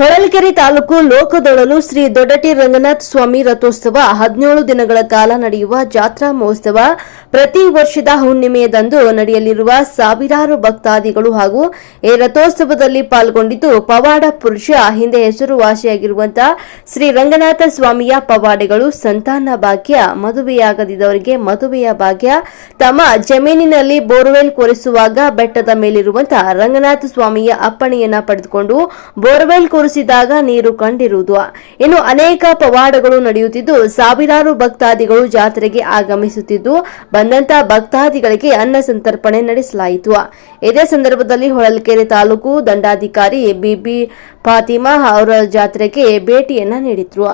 ಹೊಳಲ್ಕೆರೆ ತಾಲೂಕು ಲೋಕದೊಳಲು ಶ್ರೀ ದೊಡ್ಡಟಿ ರಂಗನಾಥ ಸ್ವಾಮಿ ರಥೋತ್ಸವ 17 ದಿನಗಳ ಕಾಲ ನಡೆಯುವ ಜಾತ್ರಾ ಮಹೋತ್ಸವ ಪ್ರತಿ ವರ್ಷದ ಹುಣ್ಣಿಮೆಯದಂದು ನಡೆಯಲಿರುವ ಸಾವಿರಾರು ಭಕ್ತಾದಿಗಳು ಹಾಗೂ ಈ ರಥೋತ್ಸವದಲ್ಲಿ ಪಾಲ್ಗೊಂಡಿದ್ದು ಪವಾಡ ಪುರುಷ ಹಿಂದೆ ಹೆಸರುವಾಸಿಯಾಗಿರುವಂತಹ ಶ್ರೀ ರಂಗನಾಥ ಸ್ವಾಮಿಯ ಪವಾಡಗಳು ಸಂತಾನ ಭಾಗ್ಯ, ಮದುವೆಯಾಗದಿದ್ದವರಿಗೆ ಮದುವೆಯ ಭಾಗ್ಯ, ತಮ್ಮ ಜಮೀನಿನಲ್ಲಿ ಬೋರ್ವೆಲ್ ಕೊರೆಸುವಾಗ ಬೆಟ್ಟದ ಮೇಲಿರುವಂತಹ ರಂಗನಾಥ ಸ್ವಾಮಿಯ ಅಪ್ಪಣೆಯನ್ನ ಪಡೆದುಕೊಂಡು ಬೋರ್ವೆಲ್ ಕೊರೆಸಿದಾಗ ನೀರು ಕಂಡಿರುವುದು, ಇನ್ನು ಅನೇಕ ಪವಾಡಗಳು ನಡೆಯುತ್ತಿದ್ದು ಸಾವಿರಾರು ಭಕ್ತಾದಿಗಳು ಜಾತ್ರೆಗೆ ಆಗಮಿಸುತ್ತಿದ್ದು ಬಂದಂತ ಭಕ್ತಾದಿಗಳಿಗೆ ಅನ್ನ ಸಂತರ್ಪಣೆ ನಡೆಸಲಾಯಿತು. ಇದೇ ಸಂದರ್ಭದಲ್ಲಿ ಹೊಳಲ್ಕೆರೆ ತಾಲೂಕು ದಂಡಾಧಿಕಾರಿ ಬಿಬಿ ಫಾತಿಮಾ ಅವರ ಜಾತ್ರೆಗೆ ಭೇಟಿಯನ್ನ ನೀಡಿದ್ರು.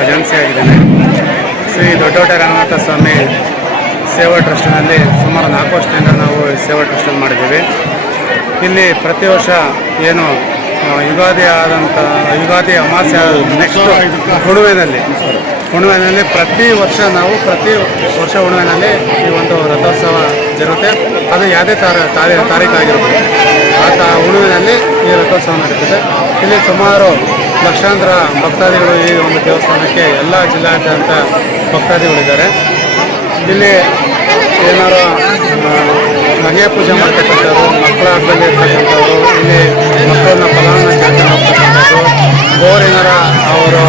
ಖಜಾನ್ಸಿಯಾಗಿದ್ದೇನೆ. ಶ್ರೀ ದೊಡ್ಡೋಟ ರಂಗನಾಥ ಸ್ವಾಮಿ ಸೇವಾ ಟ್ರಸ್ಟ್ನಲ್ಲಿ ಸುಮಾರು 4 ವರ್ಷದಿಂದ ನಾವು ಸೇವಾ ಟ್ರಸ್ಟಲ್ಲಿ ಮಾಡಿದ್ದೀವಿ. ಇಲ್ಲಿ ಪ್ರತಿ ವರ್ಷ ಏನು ಯುಗಾದಿ ಅಮಾವಾಸ್ಯೆ ನೆಕ್ಸ್ಟ್ ಹುಣ್ಣಿಮೆಯಲ್ಲಿ ಪ್ರತಿ ವರ್ಷ ಹುಣ್ಣಿಮೆಯಲ್ಲಿ ಈ ಒಂದು ರಥೋತ್ಸವ ಜರುತ್ತೆ. ಅದು ಯಾವುದೇ ತಾರೀಕಾಗಿರುತ್ತೆ ಆ ಹುಣ್ಣಿಮೆಯಲ್ಲಿ ಈ ರಥೋತ್ಸವ ನಡೀತದೆ. ಇಲ್ಲಿ ಸುಮಾರು ಲಕ್ಷಾಂತರ ಭಕ್ತಾದಿಗಳು ಈ ಒಂದು ದೇವಸ್ಥಾನಕ್ಕೆ ಎಲ್ಲ ಜಿಲ್ಲಾದ್ಯಂತ ಭಕ್ತಾದಿಗಳಿದ್ದಾರೆ. ಇಲ್ಲಿ ಏನಾರು ಮನೆಯ ಪೂಜೆ ಮಾಡ್ತಕ್ಕಂಥವ್ರು, ಮಕ್ಕಳ ಹಬ್ಬದಲ್ಲಿ ಇರ್ತಕ್ಕಂಥವ್ರು, ಇಲ್ಲಿ ಮಕ್ಕಳನ್ನ ಫಲಾನ ಜಾಸ್ತಿ ಹೋಗ್ತಕ್ಕಂಥದ್ದು, ಬೋರ್ ಏನಾರ ಅವರು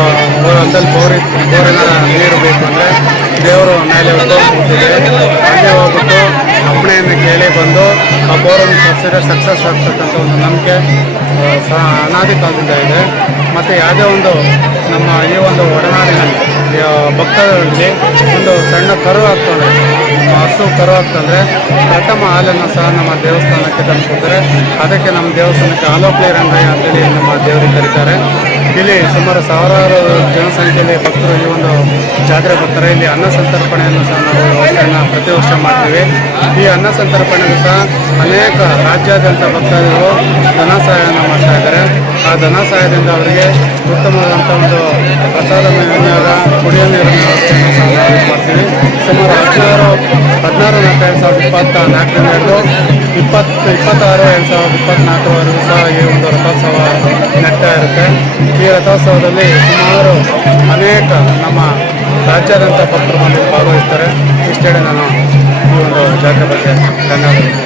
ಹೊಲದಲ್ಲಿ ಬೋರ್ ಏನಾರ ನೀರು ಬೇಕು ಅಂದರೆ ದೇವರು ಮೇಲೆ ಕೂತಿದೆ, ಅಲ್ಲೇ ಹೋಗ್ಬಿಟ್ಟು ಅಪ್ಪಣೆಯನ್ನು ಕೇಳಿ ಬಂದು ಆ ಬೋರನ್ನು ತಪ್ಪಿಸಿದ್ರೆ ಸಕ್ಸಸ್ ಆಗ್ತಕ್ಕಂಥ ಒಂದು ನಂಬಿಕೆ ಅನಾದಿ ಕಾಲದಿಂದ ಇದೆ. ಮತ್ತು ಯಾವುದೇ ಒಂದು ನಮ್ಮ ಈ ಒಂದು ಒಡನಾಡಿನಲ್ಲಿ ಭಕ್ತರಲ್ಲಿ ಒಂದು ಸಣ್ಣ ಕರು ಆಗ್ತಂದರೆ, ಹಸು ಕರು ಆಗ್ತಂದರೆ ಪ್ರಥಮ ಹಾಲನ್ನು ಸಹ ನಮ್ಮ ದೇವಸ್ಥಾನಕ್ಕೆ ತಂದು ಕೊಡ್ತಾರೆ. ಅದಕ್ಕೆ ನಮ್ಮ ದೇವಸ್ಥಾನಕ್ಕೆ ಆಲೋಕ್ಲಿ ರಂಗಯ್ಯ ಅಂತೇಳಿ ನಮ್ಮ ದೇವರಿಗೆ ಕರೀತಾರೆ. ಇಲ್ಲಿ ಸುಮಾರು ಸಾವಿರಾರು ಜನಸಂಖ್ಯೆಯಲ್ಲಿ ಭಕ್ತರು ಈ ಒಂದು ಜಾತ್ರೆ ಬರ್ತಾರೆ. ಇಲ್ಲಿ ಅನ್ನ ಸಂತರ್ಪಣೆಯನ್ನು ಸಹ ನಾವು ವ್ಯವಸ್ಥೆಯನ್ನು ಪ್ರತಿ ವರ್ಷ ಮಾಡ್ತೀವಿ. ಈ ಅನ್ನ ಸಂತರ್ಪಣೆಗೂ ಸಹ ಅನೇಕ ರಾಜ್ಯಾದ್ಯಂತ ಭಕ್ತಾದಿಗಳು ಧನ ಸಹಾಯವನ್ನು ಮಾಡ್ತಾ ಇದ್ದಾರೆ. ಆ ಧನ ಸಹಾಯದಿಂದ ಅವರಿಗೆ ಉತ್ತಮವಾದಂಥ ಒಂದು ಪ್ರಸಾದ ವಿನಿಯೋಗ, ಕುಡಿಯೋ ನೀರಿನ ವ್ಯವಸ್ಥೆಯನ್ನು ಸಹ ನಾವು ಮಾಡ್ತೀವಿ. ಸುಮಾರು 16/4/2024 ಹಿಡಿದು 26/2/2024 ಸಹ ಈ ಒಂದು ರಥೋತ್ಸವ ನಡೀತಾ ಇರುತ್ತೆ. ಈ ರಥೋತ್ಸವದಲ್ಲಿ ಸುಮಾರು ಅನೇಕ ನಮ್ಮ ರಾಜ್ಯಾದ್ಯಂತ ಭಕ್ತರು ಭಾಗವಹಿಸ್ತಾರೆ. ಇಷ್ಟೇ ನಾನು ಈ ಒಂದು ಜಾತ್ರೆ ಬಗ್ಗೆ ಧನ್ಯವಾದಗಳು.